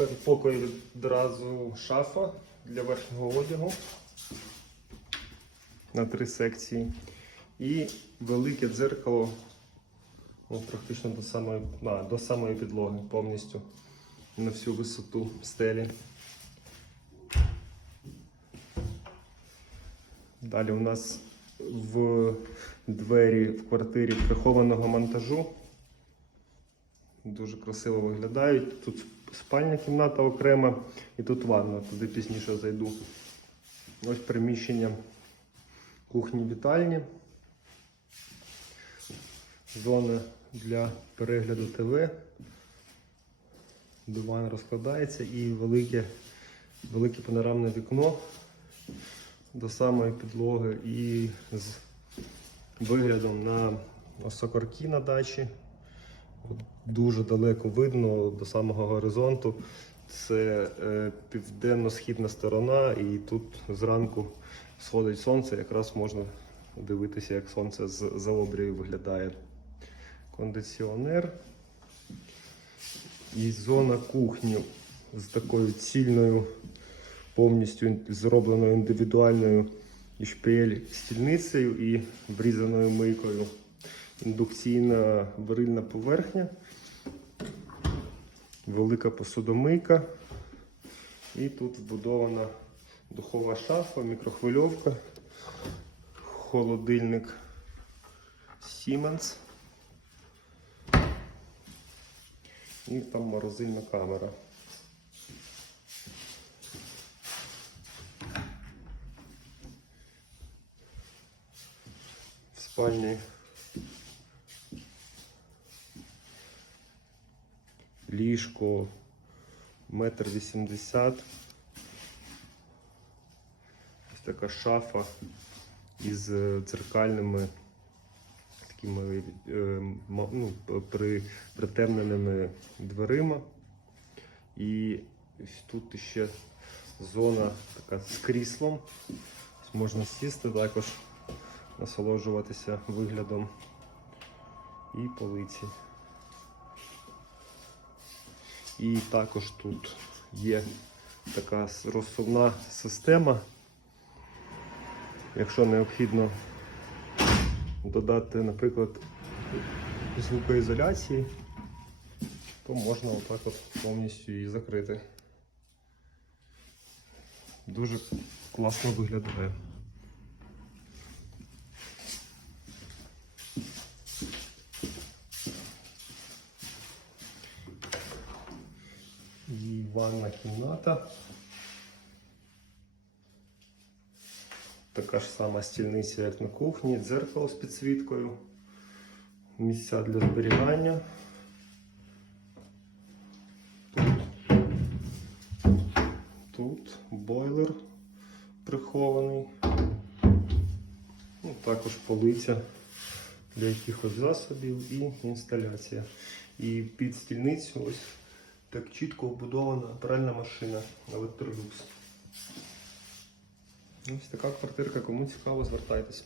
передпокої одразу шафа для верхнього одягу на три секції. І велике дзеркало ну, практично до самої, а, до самої підлоги повністю на всю висоту стелі. Далі у нас в двері в квартирі прихованого монтажу. Дуже красиво виглядають. Тут спальня кімната окрема і тут ванна, туди пізніше зайду. Ось приміщення кухні вітальні. Зона для перегляду ТВ. Диван розкладається і велике, велике панорамне вікно до самої підлоги і з виглядом на осокорки на дачі. Дуже далеко видно до самого горизонту. Це е, південно-східна сторона, і тут зранку сходить сонце, якраз можна дивитися, як сонце з за обрію виглядає. Кондиціонер. І зона кухні з такою цільною, повністю зробленою індивідуальною HPL стільницею і врізаною мийкою. Індукційна варильна поверхня, велика посудомийка. І тут вбудована духова шафа, мікрохвильовка, холодильник Siemens. І там морозильна камера. В спальні ліжко метр вісімдесят. Ось така шафа із е, дзеркальними такими е, ну, при, притемненими дверима. І ось тут ще зона така з кріслом. Ось Можна сісти також, насолоджуватися виглядом і полиці. І також тут є така розсувна система. Якщо необхідно додати, наприклад, звукоізоляції, то можна отак от повністю її закрити. Дуже класно виглядає. І ванна кімната. Така ж сама стільниця, як на кухні, дзеркало з підсвіткою, місця для зберігання. Тут, бойлер прихований. Ну, також полиця для якихось засобів і інсталяція. І під стільницю ось так чітко вбудована пральна машина Electrolux. Ось така квартирка, кому цікаво, звертайтесь.